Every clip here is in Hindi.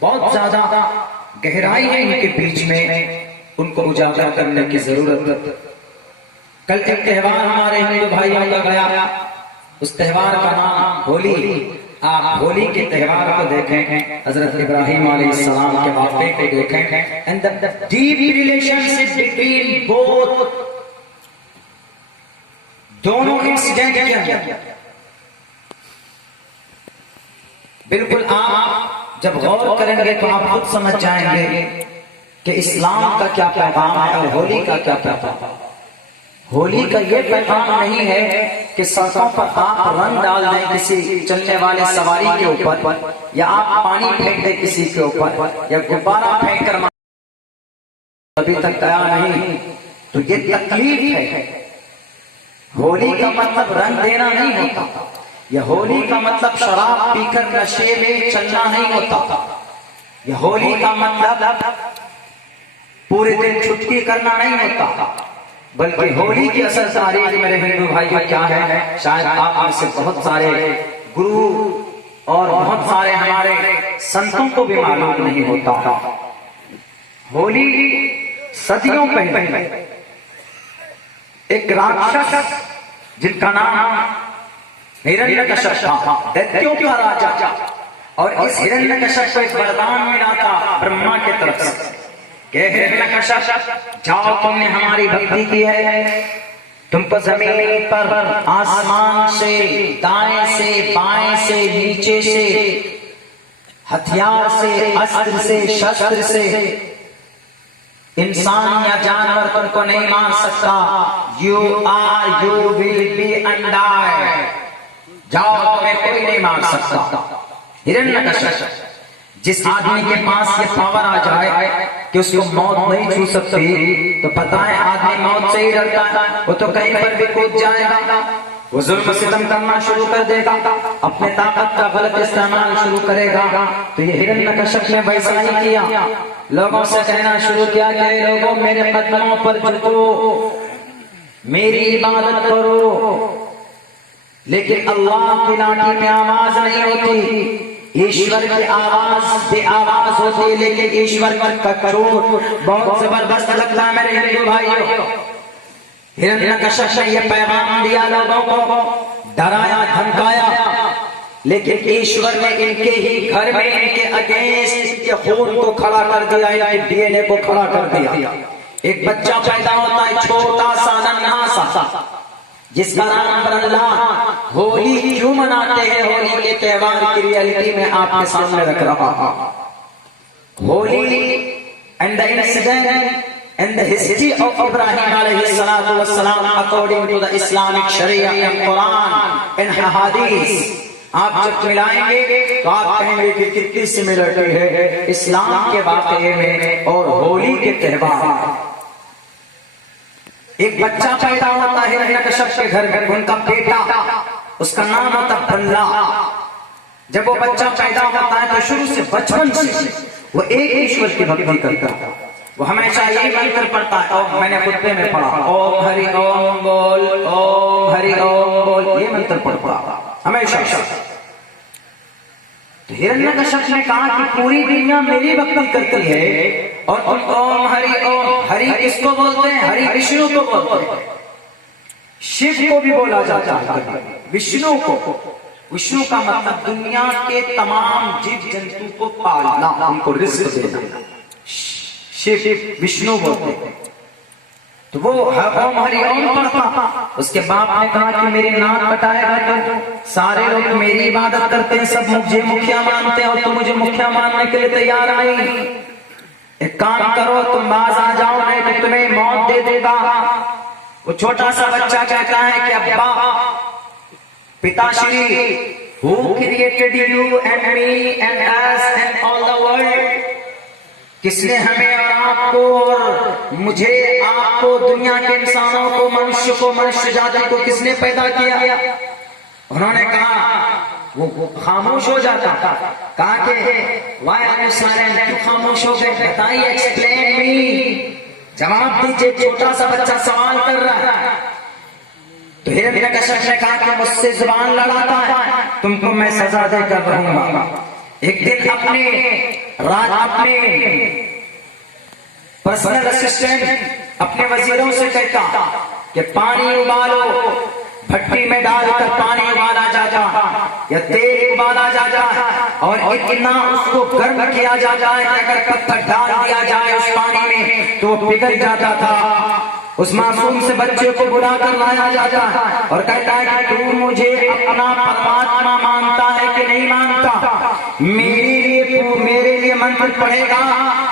बहुत ज्यादा गहराई है इनके बीच में, उनको उजागर करने की जरूरत। कल एक त्योहार हमारे हिंदू भाइयों का गया, उस त्योहार का नाम होली। आप होली के त्योहार को देखें, हजरत इब्राहिम अलैहिस्सलाम के वाक़े को देखें, and the deep relationship between both, दोनों इंसिडेंट क्या बिल्कुल आप जब गौर करेंगे तो आप खुद समझ जाएंगे कि इस्लाम का क्या पैगाम है और होली का क्या पैगाम है। होली का ये पैगाम नहीं है कि सड़कों पर आप रंग डाल दें किसी चलने वाले सवारी के ऊपर, या आप पानी फेंक दें किसी के ऊपर, या गुब्बारा फेंक कर अभी तक गया नहीं, तो ये तकलीफ है। होली का मतलब रंग देना नहीं होता, यह होली का मतलब शराब पीकर नशे में चलना नहीं होता, यह होली का मतलब पूरे दिन छुटकी करना नहीं होता, बल्कि होली की असल तारीख मेरे हिंदू भाइयों क्या है, शायद आप में से बहुत सारे गुरु और बहुत सारे हमारे संतों को भी मालूम नहीं होता। होली सदियों पहले एक राक्षस जिनका नाम हिरण्यकश्यप था, दैत्यों का राजा, और इस हिरण्यकश्यप को एक वरदान मिला था ब्रह्मा की तरफ से कि हिरण्यकश्यप जाओ, तुमने हमारी भक्ति की है, तुमको जमीन पर आसमान से, दाएं से, बाएं से, नीचे से, हथियार से, अस्त्र से, शस्त्र से इंसान या जानवर तुमको नहीं मार सकता। यू विल बी अनडाइड, जाओ तुम्हें कोई नहीं मार सकता। हिरण्यकश्यप, जिस आदमी के पास ये पावर आ जाए कि उसको मौत नहीं छू सकती, तो पता है आदमी मौत से ही डरता है, वो तो कहीं पर भी कूद जाएगा, वो जुल्म सितम करना शुरू कर देगा, अपने ताकत का गलत इस्तेमाल शुरू करेगा। तो ये हिरण्यकश्यप ने वैसा ही किया, लोगों से कहना शुरू किया कि लोगों मेरे कदमों पर झुको, मेरी इबादत करो, लेकिन अल्लाह की लाठी में आवाज नहीं होती, ईश्वर की आवाज से आवाज होती है, लेकिन ईश्वर का कठोर बहुत जबरदस्त लगता है मेरे हिंदू भाइयों। हिरण्यकश्यप ने यह पैगाम दिया, लोगों को डराया, धमकाया, लेकिन ईश्वर ने इनके ही घर में इनके अगेंस्ट इनके खून को खड़ा कर दिया, इनके डीएनए को खड़ा कर दिया। एक बच्चा पैदा होता है, छोटा सा नन्हा सा, जिसका नाम अल्लाह होली क्यों मनाते हैं, होली के त्योहार की रियलिटी में आपके सामने रख रहा हूं। Holi and the incident and the history of Ibrahim alayhi salatu wassalam according to the Islamic Sharia and Quran and Hadith, आप जब मिलाएंगे तो आप कहेंगे कि कितनी सिमिलरिटी है इस्लाम के वाक़े में और होली के त्योहार। एक बच्चा पैदा होता है हिरण्यकश्यप के घर में, उनका बेटा, उसका नाम होता बल्ला। जब वो बच्चा पैदा होता है तो शुरू से बचपन से वो एक ईश्वर की भक्ति करता है, वो हमेशा यही मंत्र पढ़ता है, ओम, मैंने खुतबे में पढ़ा, ओम हरि ओम बोल, ओम हरि ओम बोल, ये मंत्र पढ़ता हमेशा। तो हिरण्यकश्यप ने कहा कि पूरी दुनिया मेरी भक्ति करती है और ओम हरि किसको बोलते हैं? हरि विष्णु को बोलते हैं, शिव को भी बोला जाता है, विष्णु को। विष्णु का मतलब दुनिया के तमाम जीव जंतु को पालना, उनको रिज़्क देना, शिव विष्णु बोलते हैं। तो वो ओम हरि ओम पढ़ता। उसके बाप ने कहा कि मेरी नाक कटाएगा तो सारे लोग मेरी इबादत करते हैं, सब मुझे मुखिया मानते हैं और तुम मुझे मुखिया मानने के लिए तैयार नहीं। एक काम करो, तुम बाज आ जाओ, नहीं तो तुम्हें मौत दे देगा। वो छोटा सा बच्चा कहता है कि अब्बा, पिताश्री, who created you and me and us and all the world, किसने हमें और आपको और मुझे, आपको, दुनिया के इंसानों को, मनुष्य जाति को किसने पैदा किया? उन्होंने कहा, वो खामोश हो जाता, कहा कि why are you silent, क्यों खामोश हो गए, बताइए, एक्सप्लेन मी, जवाब दीजिए, छोटा सा बच्चा सवाल कर रहा है। तो हिरण्यकश्यप ने कहा कि मुझसे जुबान लड़ाता है, तुमको मैं सजा देकर रहूंगा। एक दिन अपने पर्सनल असिस्टेंट अपने वजीरों से कहता कि पानी उबालो, भट्टी में डालकर पानी उबाला जाता या तेल उबाला जाता और इतना उसको गर्म किया जाता है कि अगर पत्थर डाल दिया जाए उस पानी में तो वो पिघल जाता था। उस मासूम से बच्चे को बुला कर लाया जाता और कहता है कि तू मुझे अपना परमात्मा मानता है कि नहीं मानता, मेरे लिए मंत्र पढ़ेगा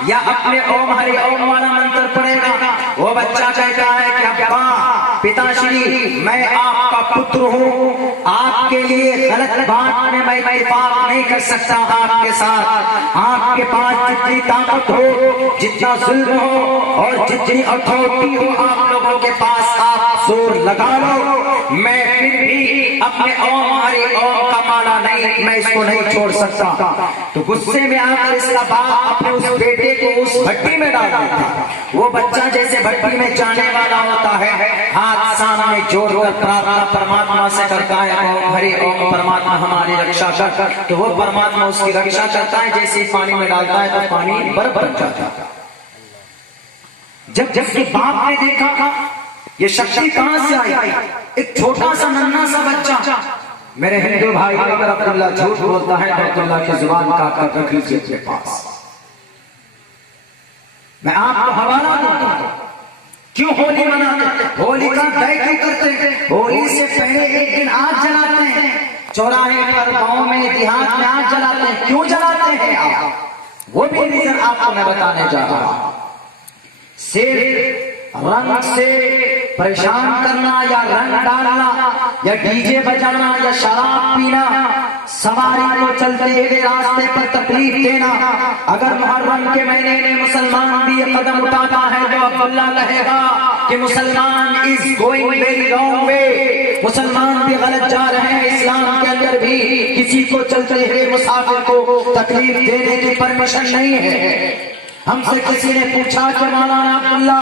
या अपने ओम हरि ओम वाला मंत्र पढ़ेगा। वो बच्चा कहता है कि अब्बा पिताश्री मैं आपका पुत्र हूँ, आपके लिए गलत बात में मैं इत्तेफाक नहीं कर सकता आपके साथ। आपके पास जितनी ताकत हो, जितना जुल्म हो और जितनी अथॉरिटी हो आप लोगों के पास, आप जोर लगा लो, मैं फिर भी अपने ओम हरि ओम का माला नहीं, मैं इसको नहीं छोड़ सकता। तो गुस्से में आकर इसका बाप अपने उस बेटे को उस भट्टी में डाल देता। वो बच्चा जैसे भट्टी में जाने वाला होता है, हाथ सामने जोड़कर प्रार्थना परमात्मा से करता है, ओम हरि ओम परमात्मा हमारी रक्षा कर। तो वो परमात्मा उसकी रक्षा करता है, जैसे ही पानी में डालता है तो पानी बर्फ बन जाता है। जब ये बाप ने देखा ये शक्ति कहां से आई, एक छोटा सा नन्हा सा बच्चा, मेरे हिंदू भाई अगर अब्दुल्ला झूठ बोलता है तो अब्दुल्ला की जुबान काट कर रख लीजिए अपने पास। मैं आपको हवाला देता हूं, क्यों होली मनाते, होली का दय क्यों करते हैं? होली से पहले एक दिन आग जलाते हैं, चौराहे पर, गांव में, देहात में आग जलाते हैं। क्यों जलाते हैं आप? वो भी रीजन आपको मैं बताने जा रहा हूं। सिर्फ रंग से परेशान करना या रंग डालना या डीजे बजाना या शराब पीना, सवारी को चलते हुए रास्ते पर तकलीफ देना, अगर मुहर्रम के महीने में मुसलमान भी ये कदम उठाता है तो अब्दुल्ला कहेगा कि मुसलमान is going very wrong way, मुसलमान भी गलत जा रहे हैं। इस्लाम के अंदर भी किसी को चलते हुए मुसाफिर को तकलीफ देने की परमिशन नहीं है। हमसे किसी ने पूछा कि मौलाना अब्दुल्ला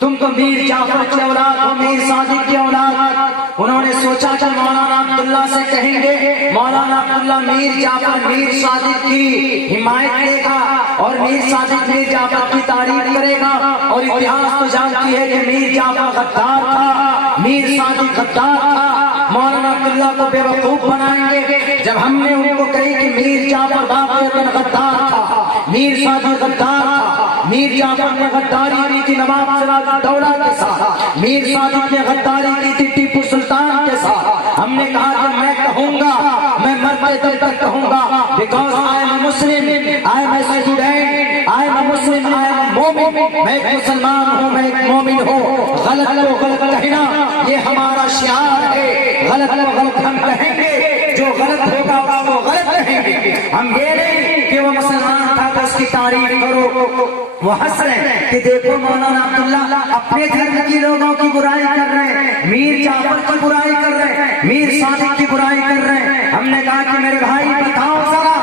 तुम तो मीर जाफर की औलाद हो, मीर सादिक की औलाद। उन्होंने सोचा कि मौलाना अब्दुल्ला से कहेंगे मौलाना अब्दुल्ला मीर जाफर मीर सादिक की हिमायत करेगा और मीर सादिक मीर जाफर की तारीफ करेगा, और इतिहास तो जानती है कि मीर जाफर गद्दार था, मीर सादिक गद्दार था। मौलाना अब्दुल्ला को बेवकूफ बनाएंगे। जब हमने उनको कही कि मीर जाफर वाक़ईतन गद्दार था, मीर सादिक गद्दार था, मीर जाफर ने गद्दारी की थी नवाब सिराजुद्दौला के साथ, मीर सादिक ने गद्दारी की थी टीपू सुल्तान के साथ। हमने कहा कि मैं कहूंगा, मैं मरते दम तक कहूंगा, because I am Muslim, I am a student, I am Muslim, I am मोमिन, मैं एक मुसलमान हूँ, मैं एक मोमिन हूँ। गलत को गलत कहना ये हमारा शियार है, गलत को गलत हम कहेंगे, जो गलत होगा उसको गलत कहेंगे। हम ये नहीं कि वो मुसलमान था तो उसकी तारीफ करो। वो हंस रहे हैं कि देखो मौलाना अब्दुल्ला अपने धर्म की लोगों की बुराई कर रहे हैं, मीर जाफर की बुराई कर रहे हैं, मीर सादिक की बुराई कर रहे हैं। हमने कहा कि मेरे भाई बताओ जरा,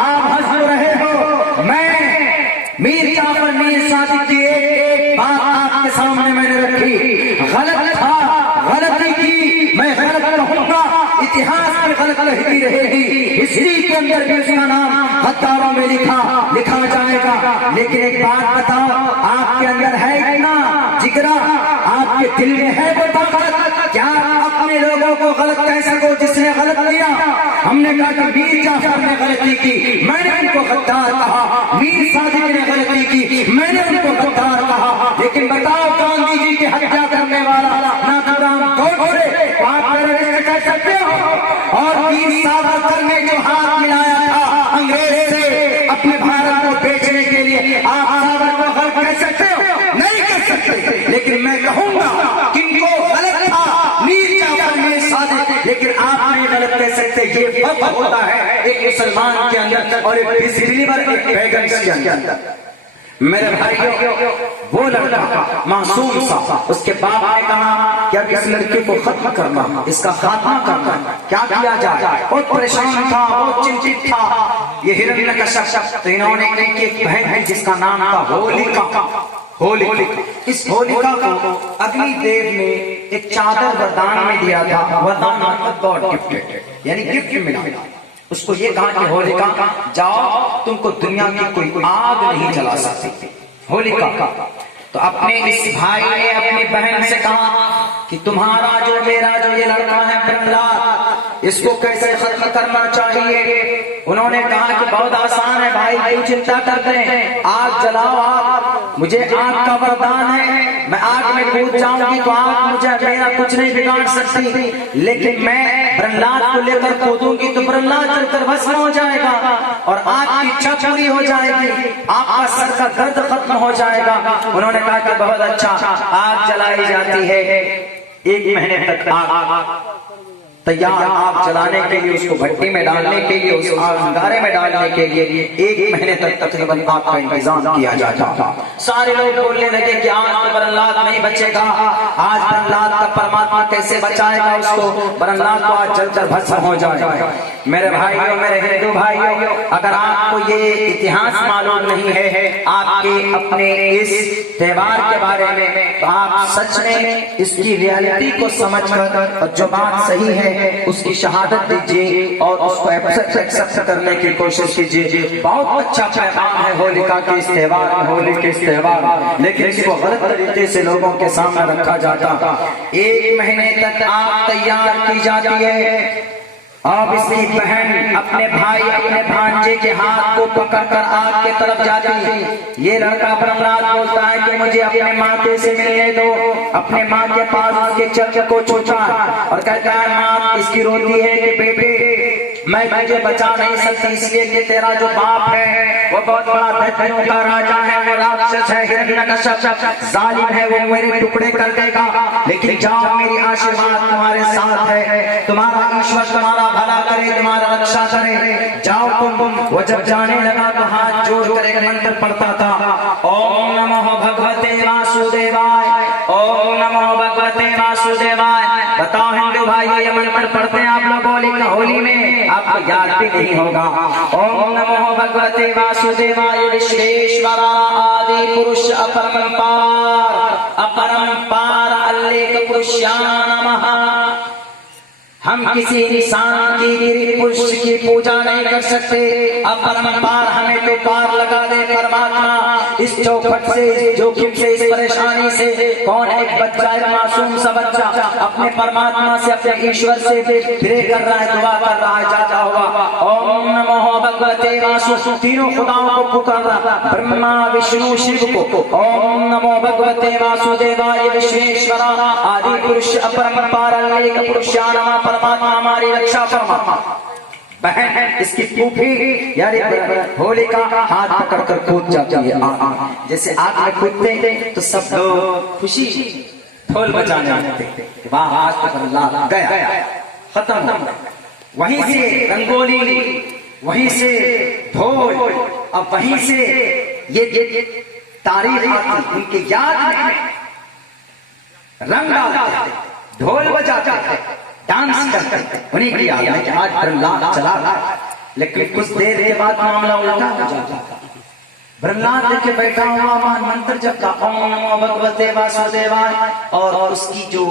आप हंस रहे हो, मैं मीर जाफर मीर सादिक की एक बात आपके सामने मैंने रखी, गलत था, गलती की, मैं गलत कहूंगा, इतिहास में गलत नहीं रहेगी, हिस्ट्री के अंदर भी उसका नाम गद्दारों में लिखा जाएगा। लेकिन एक बात बताओ, आपके अंदर है इतना जिगरा, आपके दिल में है वो ताकत, क्या अपने लोगों को गलत कह सको जिसने गलत किया? हमने कहा कि मीर जाफर ने गलती की, मैंने उनको गद्दार कहा, मीर सादिक ने गलती की, मैंने उनको गद्दार कहा। लेकिन बताओ गांधी जी की हत्या करने वाला नाथूराम गोडसे आप टेररिस्ट कह सकते हो? और वीर सावरकर ने जो हाथ मिलाया था अंग्रेज से अपने भारत को बेचने के लिए, आप सावरकर को गलत कह सकते हो? नहीं कह सकते। लेकिन मैं कहूंगा किनको गलत था, मीर जाफर मीर सादिक, लेकिन आप नहीं गलत कह सकते। ये फर्क होता है एक मुसलमान के अंदर और एक डिसबिलीवर, एक पैगन के अंदर। मेरे भाइयों, वो लड़का मासूम सा, उसके बाप ने कहा कि अब इस लड़के को खत्म करना, इसका खात्मा करना, क्या किया जाए? बहुत परेशान था, बहुत चिंतित था ये हिरण्यकश्यप। तो इन्होंने एक बहन है जिसका नाम था होलिका। इस होलिका को अग्निदेव ने एक चादर वरदान में दिया था। वरदान मतलब गॉड गिफ्टेड, यानी गिफ्ट मिला। उसको ये कहा कि होलिका जाओ, तुमको दुनिया की कोई आग नहीं जला सकती। होलिका तो अपने इस भाई ने अपनी बहन से कहा कि तुम्हारा जो मेरा जो ये लड़का है प्रहलाद, इसको कैसे खत्म करना चाहिए। उन्होंने कहा कि बहुत आसान है भाई, क्यों चिंता करते हैं, आग जलाओ आप, मुझे आग का वरदान है, मैं आग में कूद जाऊंगी तो आग मुझे मेरा कुछ नहीं बिगाड़ सकती, लेकिन मैं प्रहलाद को लेकर कूदूंगी तो प्रहलाद जलकर भस्म हो जाएगा और आग की इच्छा पूरी हो जाएगी, आपका सर का दर्द खत्म हो जाएगा। उन्होंने कहा कि बहुत अच्छा, आग जलाई जाती है। 1 महीने तक आग तैयार, आग जलाने के लिए, उसको भट्टी में डालने के लिए, उस अंगारे में डालने के लिए 1 महीने तक तकरीबन आग का इंतजाम किया जाता था। सारे लोग बोलने लगे कि आज तो प्रहलाद नहीं बचेगा, आज प्रहलाद का परमात्मा कैसे बचाएगा उसको, प्रहलाद तो आज जलकर भस्म हो जाएगा। मेरे भाइयों, मेरे हिंदू भाइयों, अगर आपको ये इतिहास मालूम नहीं है आपके अपने इस त्योहार के बारे में, तो आप सच में इसकी रियलिटी को समझकर और जो बात सही है उसकी शहादत दीजिए और उसको एक्सेप्ट करने की कोशिश कीजिए। बहुत अच्छा पैगाम है होलिका के इस त्योहार में, होली के इस त्योहार, लेकिन इसको गलत तरीके से लोगों के सामने रखा जाता। 1 महीने तक आग तैयार की जाती है। अब इसकी बहन अपने भाई, अपने भांजे के हाथ को पकड़कर आग की तरफ जाती है। ये लड़का प्रहलाद बोलता है कि मुझे अपने माते से मिलने दो। अपने माँ के पास उसके चक्र को छूता और कहता है, माँ इसकी रोती है कि बेटे मैं तुझे बचा नहीं सकती, इसलिए कि तेरा जो बाप है वो बहुत बड़ा दैत्यों का राजा है, वो राक्षस है, हिरण्यकश्यप जालिम है, वो मेरे टुकड़े कर देगा, लेकिन जाओ मेरी आशीर्वाद तुम्हारे साथ है, तुम्हारा ईश्वर तुम्हारा भला करे, तुम्हारा रक्षा करे, जाओ तुम। वो जब जाने लगा तो हाथ जोड़कर एक मंत्र पढ़ता था, ओम नमो भगवते वासुदेवाय, ओम नमो भगवते वासुदेवाय। बताओ हिंदू भाई, ये मंत्र पढ़ते हैं आप लोग होली में, आपको याद भी नहीं होगा। ओम नमो भगवते वासुदेवाय विश्वेश्वरा आदि पुरुष अपरंपार, अपरंपार अल्लेख पुरुषाय नमः। हम किसी इंसान की गिरी पुरुष की पूजा नहीं कर सकते, अपरंपार हमें तो पार लगा दे परमात्मा। इस चौखट से, इस जोखिम से, इस परेशानी से कौन एक बच्चा, एक मासूम सा बच्चा अपने परमात्मा से, अपने ईश्वर से प्रे कर रहा है, दुआ कर रहा है, जाता होगा ओम नमो भगवते वासु, तीनों खुदाओं को पुकार रहा, ब्रह्मा विष्णु शिव को, ओम नमो भगवते वासुदेवाय विश्वेश्वरा आदि पुरुष अपरंपार अल्लेख पुरुषाय नमः। परमात्मा हमारी रक्षा फरमा। बहन इसकी फूफी यानी होलिका हाथ पकड़कर कूद जाती है। जैसे आग में कूदते हैं तो सब लोग खुशी ढोल बजाने लगते, वाह आज तो प्रहलाद गया, खत्म हो गया। वहीं से रंगोली, वहीं से ढोल, अब वहीं से ये तारीफ आती, उनके याद में रंग डालते, ढोल बजाते हैं, डांस करते हैं, उन्हीं की याद में कि आज प्रहलाद चला गया। लेकिन कुछ देर के बाद मामला उल्टा हो जाता। प्रहलाद लेके बैठा हुआ मंत्र जपता, ओम नमो भगवते वासुदेवाय, और उसकी जो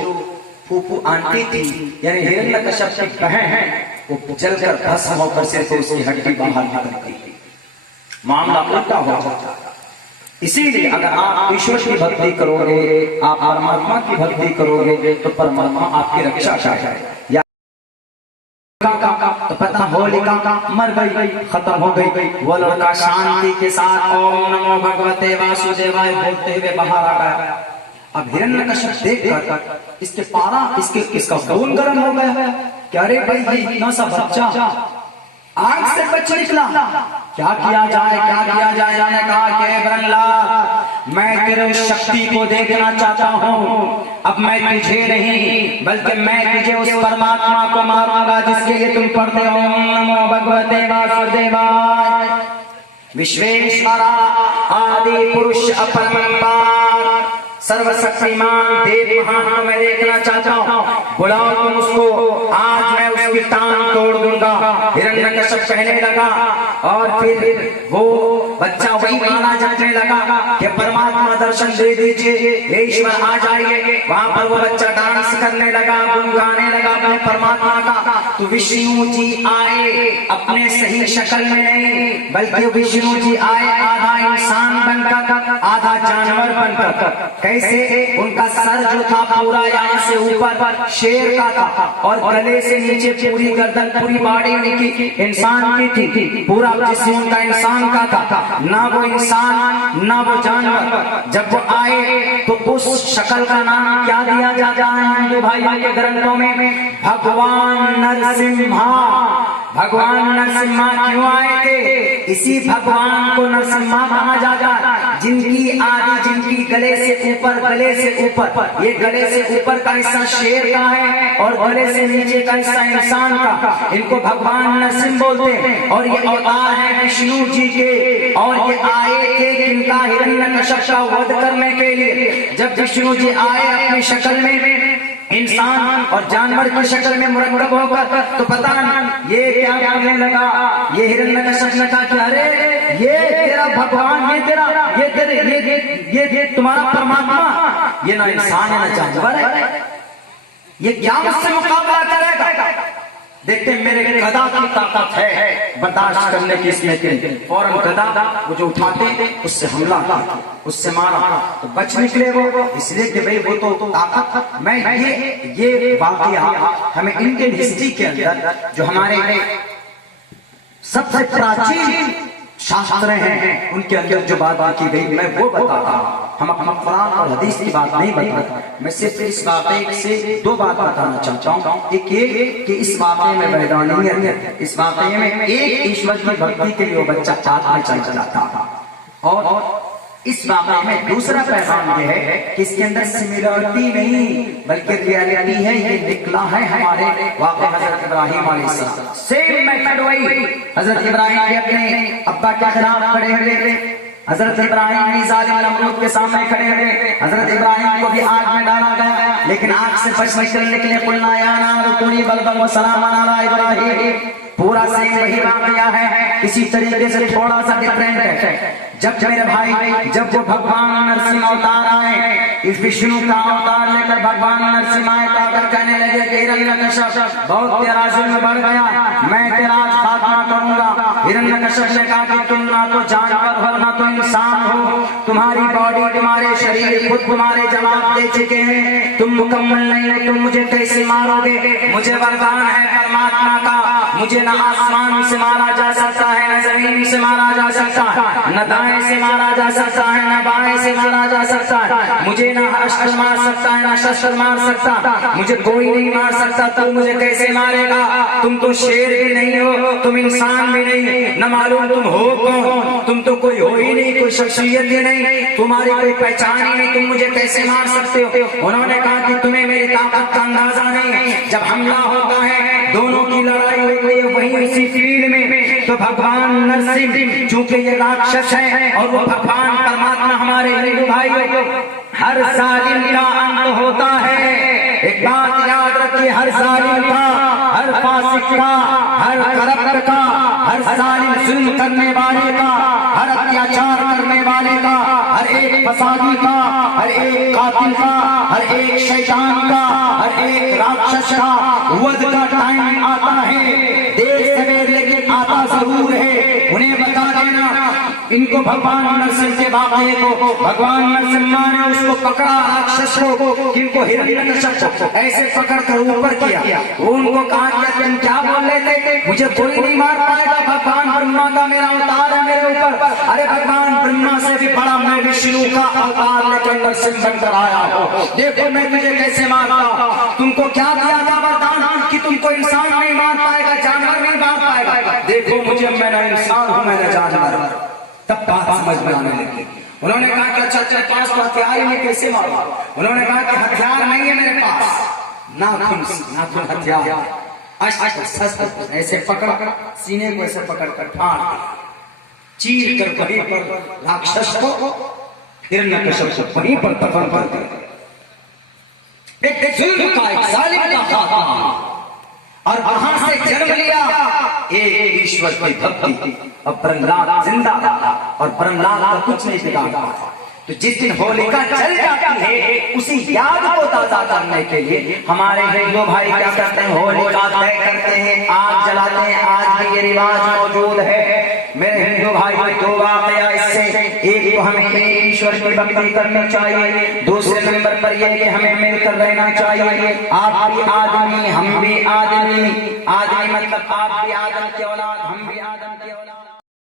फूफू आंटी थी यानी हिरण्यकश्यप की बहन है, वो जलकर भस्म होकर सिर्फ उसकी हड्डी बाहर निकलती, मामला उल्टा हो जाता। इसीलिए अगर आप ईश्वर की भक्ति करोगे, आप परमात्मा की भक्ति करोगे, तो परमात्मा आपकी रक्षा करेगा। तो पता होलिका मर गई, खत्म हो गई, वो लड़का शांति के साथ ओम नमो भगवते वासुदेवाय बोलते हुए बाहर आ गया। अब हिरण्यकश्यप देखकर इसके पारा, इसका खून गर्म हो गया। क्या रे भाई, इतना सा बच्चा आग से बच निकला, क्या किया जाए, क्या किया जाए। जाने कहा कि प्रहलाद मैं तेरे शक्ति को देखना चाहता हूँ, अब मैं तुझे नहीं बल्कि मैं तुझे उस परमात्मा को मारूंगा जिसके लिए तुम पढ़ते हो ओम नमो भगवते वासुदेवाय विश्वेश्वरा आदि पुरुष अपरंपार सर्वशक्तिमान देव महान को मैं देखना चाहता हूँ, बुलाओ तुम उसको, आज मैं उसकी टांग तोड़ दूंगा। हिरण्यकश्यप कहने लगा और फिर वो बच्चा वही माना जाने लगा कि परमात्मा दर्शन दे दीजिए, हे ईश्वर आ जाइए। वहां पर वो बच्चा डांस करने लगा, गुनगाने लगा अपने परमात्मा का। तो विष्णु जी आए अपने सही शक्ल में नहीं, बल्कि विष्णु जी आए आधा इंसान बनकर, आधा जानवर बनकर। कैसे? उनका सर जो था पूरा यहाँ से ऊपर शेर का था, और गले से नीचे पूरी गर्दन, पूरी बॉडी उनकी इंसान की थी, पूरा जिस्म उनका इंसान का था, ना वो इंसान ना वो जानवर। जब वो आए तो उस शक्ल का नाम क्या दिया जाता है हिंदू भाइयों के ग्रंथों में? भगवान नरसिम्हा। भगवान नरसिम्हा क्यों आए थे? इसी भगवान को नरसिम्हा कहा जाता है, जिनकी आदि, जिनकी गले से ऊपर, गले से ऊपर, ये गले से ऊपर का हिस्सा शेर का है और गले से नीचे का हिस्सा इंसान का। इनको भगवान नरसिम्हा बोलते हैं। और ये अवतार है विष्णु जी के, और ये आए थे इनका हिरण्यकश्यप का वध करने के लिए। जब विष्णु जी आए अपनी शक्ल में इंसान और जानवर की शक्ल में मुरक्कब होकर, तो पता नहीं ये क्या करने लगा। ये हिरण्यकश्यप ने कहा कि अरे ये तेरा भगवान, ये तुम्हारा परमात्मा, ये ना इंसान है ना जानवर है, ये क्या मुझसे मुकाबला करेगा? देखते मेरे गदा की ताकत है बर्दाश्त करने की इसमें। फौरन गदा वो जो उठाते उससे हमला किया, उससे मारा, तो बच निकले वो, इसलिए कि भाई वो तो ताकत। मैं ये वाकया हमें इंडियन हिस्ट्री के अंदर जो हमारे सबसे प्राचीन शास्त्र हैं उनके अंदर जो बात की गई, मैं वो बताता हूँ। हम कुरान और हदीस की बात नहीं बताता, मैं सिर्फ इस वाक़े से दो बात बताना चाहता हूँ। एक ये कि इस वाक़े में वैधानियत है, इस वाक़े में एक ईश्वर की भक्ति के लिए वो बच्चा चाहता में चल जाता था, और इस वाक़े में दूसरा पैगाम ये है कि इसके अंदर सिमिलरिटी नहीं बल्कि रियलिटी है। ये निकला है हमारे वाक़े हजरत इब्राहिम अलैहिस्सलाम। सेम मेथड वही, हजरत इब्राहिम के अपने अब्बा के खिलाफ खड़े हुए थे, हजरत इब्राहिम भी जालिम नमरूद के सामने खड़े हुए, हजरत इब्राहिम को भी आग में डाला गया, लेकिन आग से बच निकलने के लिए कुलना या नार कुनी बलबल व सलामन अला इब्राहिम। पूरा सेम वही वाक़या है, इसी तरीके से थोड़ा सा डिफरेंट है। जब मेरे भाई, जब वो भगवान नरसिंह अवतार आए, इस विष्णु का अवतार लेकर भगवान नरसिंह आए, तो कहने लगे कि हिरण्यकश्यप बहुत तेरा जुल्म बढ़ गया, मैं तेरा खात्मा करूंगा। हिरण्यकश्यप ने कहा कि तुम ना तो जानवर हो ना तो इंसान हो, तुम्हारी बॉडी, तुम्हारे शरीर खुद तुम्हारे जवाब दे चुके हैं, तुम मुकम्मल नहीं हो, तुम मुझे कैसे मारोगे? मुझे वरदान है परमात्मा का, मुझे न आसमान से मारा जा सकता है, न जमीन से मारा जा सकता है, न दाएं से मारा जा सकता है, न बाएं से मारा जा सकता है, मुझे न अस्त्र मार सकता है, न शस्त्र मार सकता, मुझे कोई नहीं मार सकता, तू मुझे कैसे मारेगा? तुम तो शेर भी नहीं हो, तुम इंसान भी नहीं, न मालूम तुम हो कौन, तुम तो कोई हो ही नहीं, कोई शख्सियत ही नहीं, तुम्हारी कोई पहचान ही नहीं, तुम मुझे कैसे मार सकते हो? उन्होंने कहा कि तुम्हें मेरी ताकत का अंदाजा नहीं। जब हमला होता है, दोनों की लड़ाई होती है वहीं इसी फील्ड में, तो भगवान नरसिंह चूंकि ये राक्षस है और वो भगवान परमात्मा हमारे हिंदू भाइयों, हर जालिम का अंत होता है। एक बात याद रखिए, हर जालिम का, हर फासिक का, हर करप्ट का, हर जालिम जुल्म करने वाले का, हर अत्याचार करने वाले का, हर एक फसादी का, हर एक कातिल का, हर एक शैतान का, हर एक राक्षस का वध का टाइम आता है। देर सवेर लेकिन आता जरूर है। उन्हें बता देना, इनको भगवान नरसिंह के वाक़े को, भगवान नरसिम्हा ने उसको पकड़ा, राक्षस को, किनको हिरण्यकश्यप ऐसे पकड़ कर ऊपर किया। वो उनको कहा कि तुम क्या बोल रहे थे, मुझे कोई नहीं मार पाएगा, भगवान ब्रह्मा का मेरा अवतार है मेरे ऊपर। अरे भगवान ब्रह्मा से भी बड़ा मैं विष्णु का अवतार लेकर नरसिंह बनकर आया हूँ, देखो मैं तुझे कैसे मारता हूँ। तुमको क्या दिया था वरदान कि तुमको इंसान नहीं मार पाएगा, जानवर नहीं मार पाएगा, देखो मुझे, मैं इंसान हूँ, मैं जानवर। तब बात समझ में आने लगी। उन्होंने कहा कि अच्छा तेरे पास तो हथियार है, कैसे मारो? उन्होंने कहा कि हथियार नहीं है मेरे पास, नाखून हथियार। ऐसे पकड़, सीने को ऐसे पकड़ कर फाड़, चीर कर वहीं पर राक्षस को, हिरण्यकश्यप को वहीं पर दफन कर दिया। एक जुल्म का, एक जालिम का खात्मा, और वहां से जन्म लिया एक ईश्वर की भक्ति। और प्रहलाद जिंदा था और प्रहलाद का कुछ नहीं बिगाड़ पाया। तो जिस दिन होलिका जल जाती है उसी याद को ताजा करने के लिए हमारे हिंदू भाई क्या करते हैं, होलिका तय करते हैं, आग जलाते हैं। आज भी ये रिवाज मौजूद है मेरे हिंदू भाई। दो वाकया इससे, एक तो हमें ईश्वर की भक्ति करनी चाहिए, दूसरे नंबर पर यह कि हमें मिलकर रहना चाहिए। आप भी आदमी, हम भी आदमी, आदमी मतलब आप भी आदम की औलाद, हम भी आदम की औलाद।